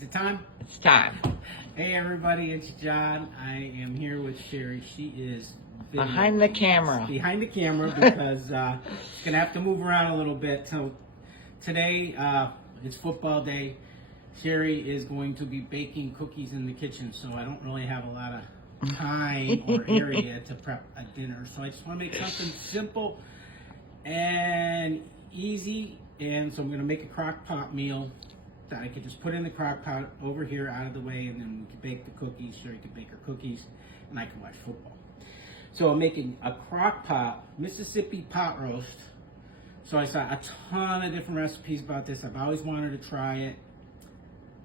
Is it time? It's time. Hey everybody, it's John. I am here with Sherry. She is Behind the camera. Behind the camera because she's gonna have to move around a little bit. So today it's football day. Sherry is going to be baking cookies in the kitchen, so I don't really have a lot of time or area to prep a dinner. So I just want to make something simple and easy. And so I'm going to make a crock pot meal that I could just put in the crock pot over here out of the way, and then we can bake the cookies. Sherry can bake her cookies, and I can watch football. So I'm making a crock pot Mississippi pot roast. So I saw a ton of different recipes about this. I've always wanted to try it.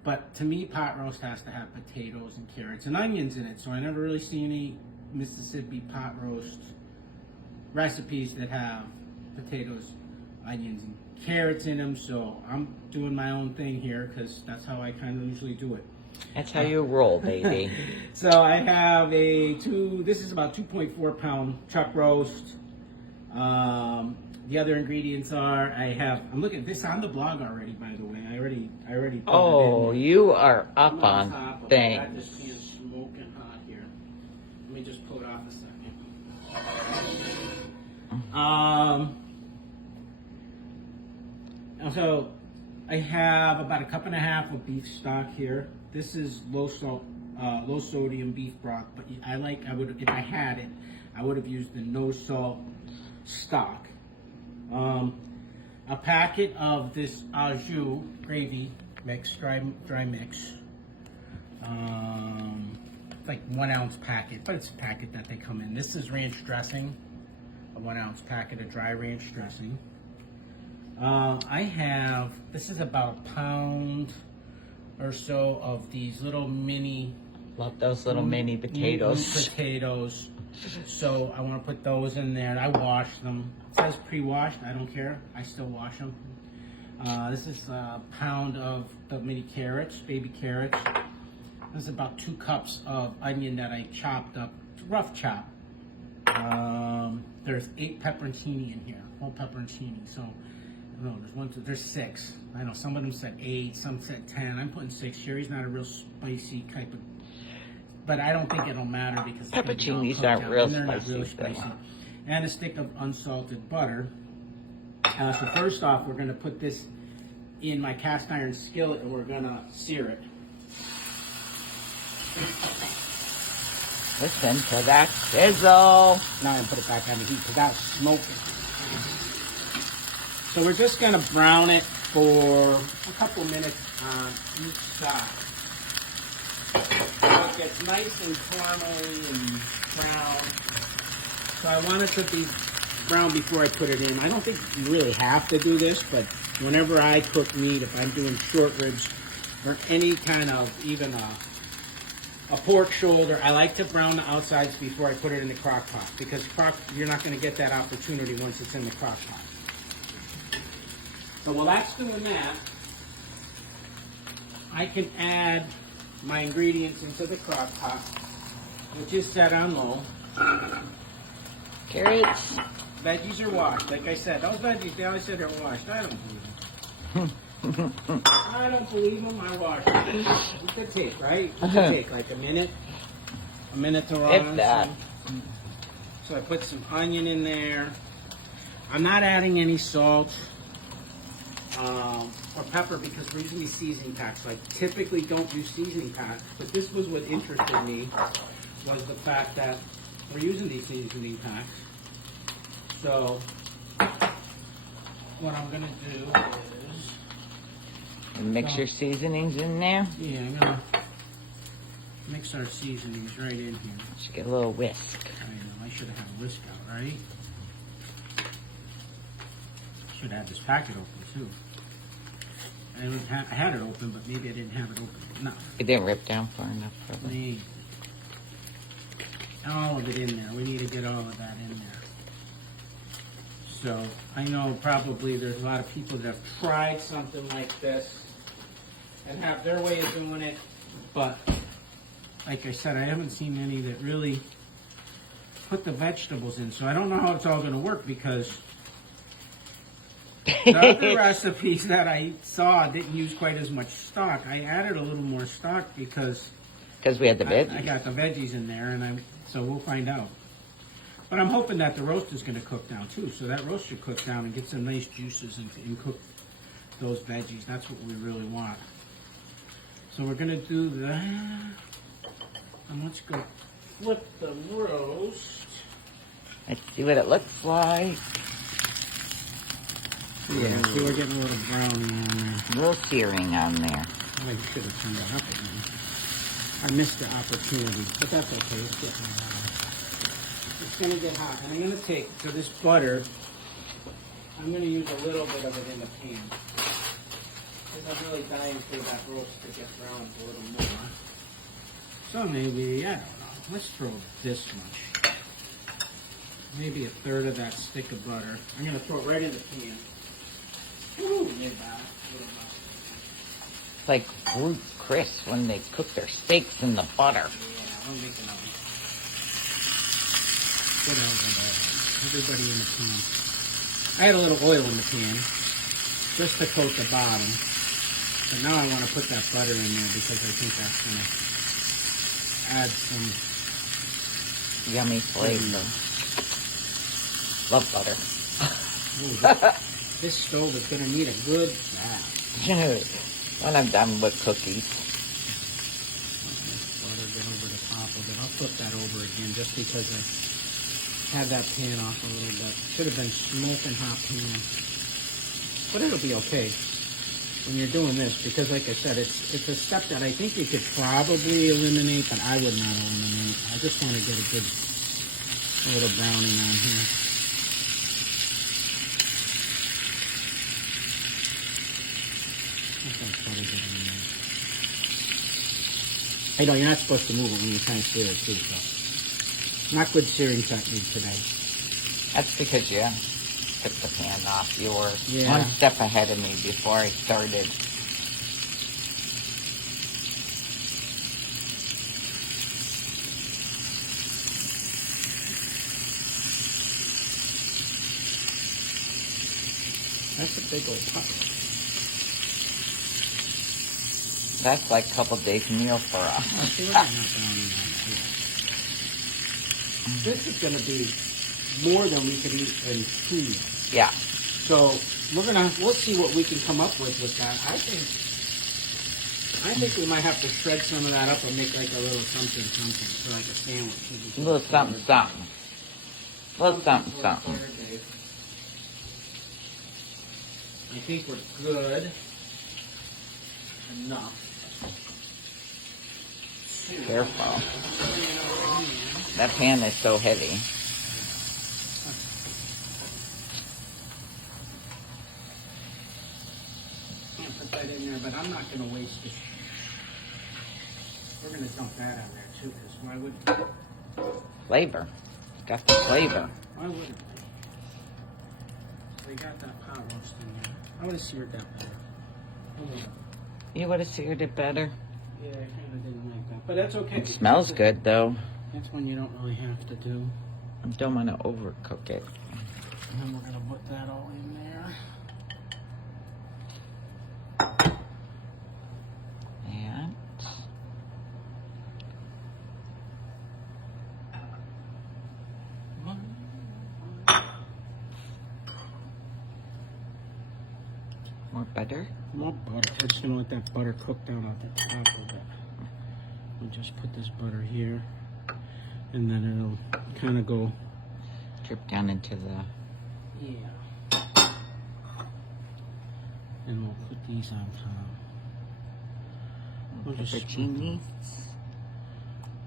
But to me, pot roast has to have potatoes and carrots and onions in it. So I never really see any Mississippi pot roast recipes that have potatoes, onions, and carrots in them. So I'm doing my own thing here because that's how I kind of usually do it. That's how you roll, baby. So I have this is about 2.4 pound chuck roast. The other ingredients are, I'm looking at this on the blog already, by the way. I already put Oh, it in. you are up I'm on top of it. things. Got this pan smoking hot here. Let me just pull it off a second. So I have about a cup and a half of beef stock here. This is low salt, low sodium beef broth, but if I had it, I would have used the no salt stock. A packet of this au jus gravy mix, dry mix. Like 1 ounce packet, but it's a packet that they come in. This is ranch dressing, a 1 ounce packet of dry ranch dressing. This is about a pound or so of these little mini. Love those little mini potatoes. Potatoes. So I want to put those in there. I wash them. It says pre-washed. I don't care. I still wash them. This is a pound of the mini carrots, baby carrots. This is about 2 cups of onion that I chopped up, rough chop. There's 8 pepperoncini in here, whole pepperoncini. So no, there's 6. I know some of them said 8, some said 10. I'm putting 6. Sherry's not a real spicy type of, but I don't think it'll matter because Pepperoncinis aren't real they're not spicy, really spicy. And a stick of unsalted butter. So first off, we're going to put this in my cast iron skillet and we're going to sear it. Listen to that sizzle. Now I'm going to put it back on the heat because that's smoking. So we're just going to brown it for a couple minutes on each side. So it gets nice and caramelly and brown. So I want it to be brown before I put it in. I don't think you really have to do this, but whenever I cook meat, if I'm doing short ribs or any kind of, even a pork shoulder, I like to brown the outsides before I put it in the crock pot because you're not going to get that opportunity once it's in the crock pot. So while that's doing that, I can add my ingredients into the crock pot, which is set on low. Carrots. Veggies are washed. Like I said, those veggies, they always said they're washed. I don't believe them. I don't believe them. I wash them. It could take, right? It could take like a minute to raw. If that. So I put some onion in there. I'm not adding any salt or pepper because we're using these seasoning packs. So I typically don't use seasoning packs, but this was what interested me, was the fact that we're using these seasoning packs. So what I'm gonna do is Mix your seasonings in there. I'm gonna mix our seasonings right in here. Just get a little whisk. I know, I should have had a whisk out, right? Should have had this packet open too. I had it open, but maybe I didn't have it open enough. It didn't rip down far enough. Probably. Need all of it in there. We need to get all of that in there. So I know probably there's a lot of people that have tried something like this and have their way of doing it, but like I said, I haven't seen any that really put the vegetables in. So I don't know how it's all going to work because The other recipes that I saw didn't use quite as much stock. I added a little more stock because we had the I veggies. got the veggies in there, so we'll find out. But I'm hoping that the roast is going to cook down too. So that roast should cook down and get some nice juices and cook those veggies. That's what we really want. So we're going to do that. And let's go flip the roast. Let's see what it looks like. Yeah, see, we're getting a little brownie on there. A little searing on there. I should have turned it up again. I missed the opportunity, but that's okay. It's getting hot. It's going to get hot. And I'm going to take, so this butter, I'm going to use a little bit of it in the pan. Because I'm really dying for that roast to get browned a little more. So maybe, I don't know, let's throw this much. Maybe a third of that stick of butter. I'm going to throw it right in the pan. Ooh, yeah, It's like Ruth Chris when they cook their steaks in the butter. yeah, I'm making them. Get over there. Everybody in the pan. I had a little oil in the pan just to coat the bottom. But now I want to put that butter in there because I think that's going to add some Yummy flavor. Love butter. ooh, this stove is going to need a good bath. When I'm done with cookies. Butter get over the top of it. I'll flip that over again just because I had that pan off a little bit. Should have been smoking hot pan. But it'll be okay when you're doing this because like I said, it's a step that I think you could probably eliminate, but I would not eliminate. I just want to get a good little browning on here. I know you're not supposed to move it when you're trying to sear it too, so not good searing technique today. That's because you took the pan off. You were Yeah. one step ahead of me before I started. That's a big old pot. That's like a couple days meal for us. Oh, see, we're getting that browning on here. This is going to be more than we could eat in 2 meals. Yeah. So we'll see what we can come up with that. I think we might have to shred some of that up and make like a little something for like a sandwich. A little something, something. A little something, something. I think we're good enough. Careful. That pan is so heavy. Can't put that in there, but I'm not going to waste it. We're going to dump that on there too, because why wouldn't Flavor. Got the flavor. Why wouldn't we? So you got that pot roast in there. I would have seared that better. You would have seared it better. Yeah, I kind of didn't like that. But that's okay. It smells good though. That's one you don't really have to do. I don't want to overcook it. And then we're going to put that all in there. And more butter. More butter. We're just going to let that butter cook down at the top of it. We'll just put this butter here. And then it'll kind of go. Drip down into the. Yeah. And we'll put these on top. We'll just Pepperoni.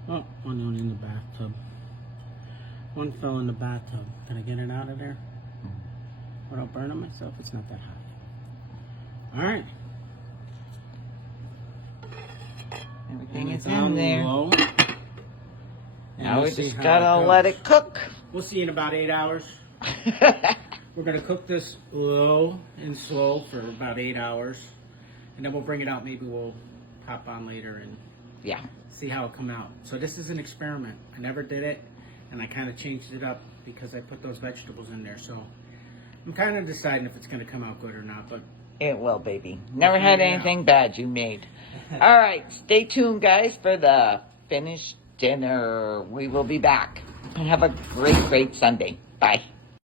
Oh, one went in the bathtub. One fell in the bathtub. Can I get it out of there without burning myself? It's not that hot. All right. Everything is Down in there. low. And Now we'll we see just how gotta goes. let it cook. We'll see in about 8 hours. We're gonna cook this low and slow for about 8 hours, and then we'll bring it out. Maybe we'll pop on later and Yeah. see how it come out. So this is an experiment. I never did it, and I kind of changed it up because I put those vegetables in there. So I'm kind of deciding if it's going to come out good or not, but It will, baby. Never had figure it anything bad you made. All right, stay tuned, guys, for the finished dinner. We will be back. Have a great, great Sunday. Bye.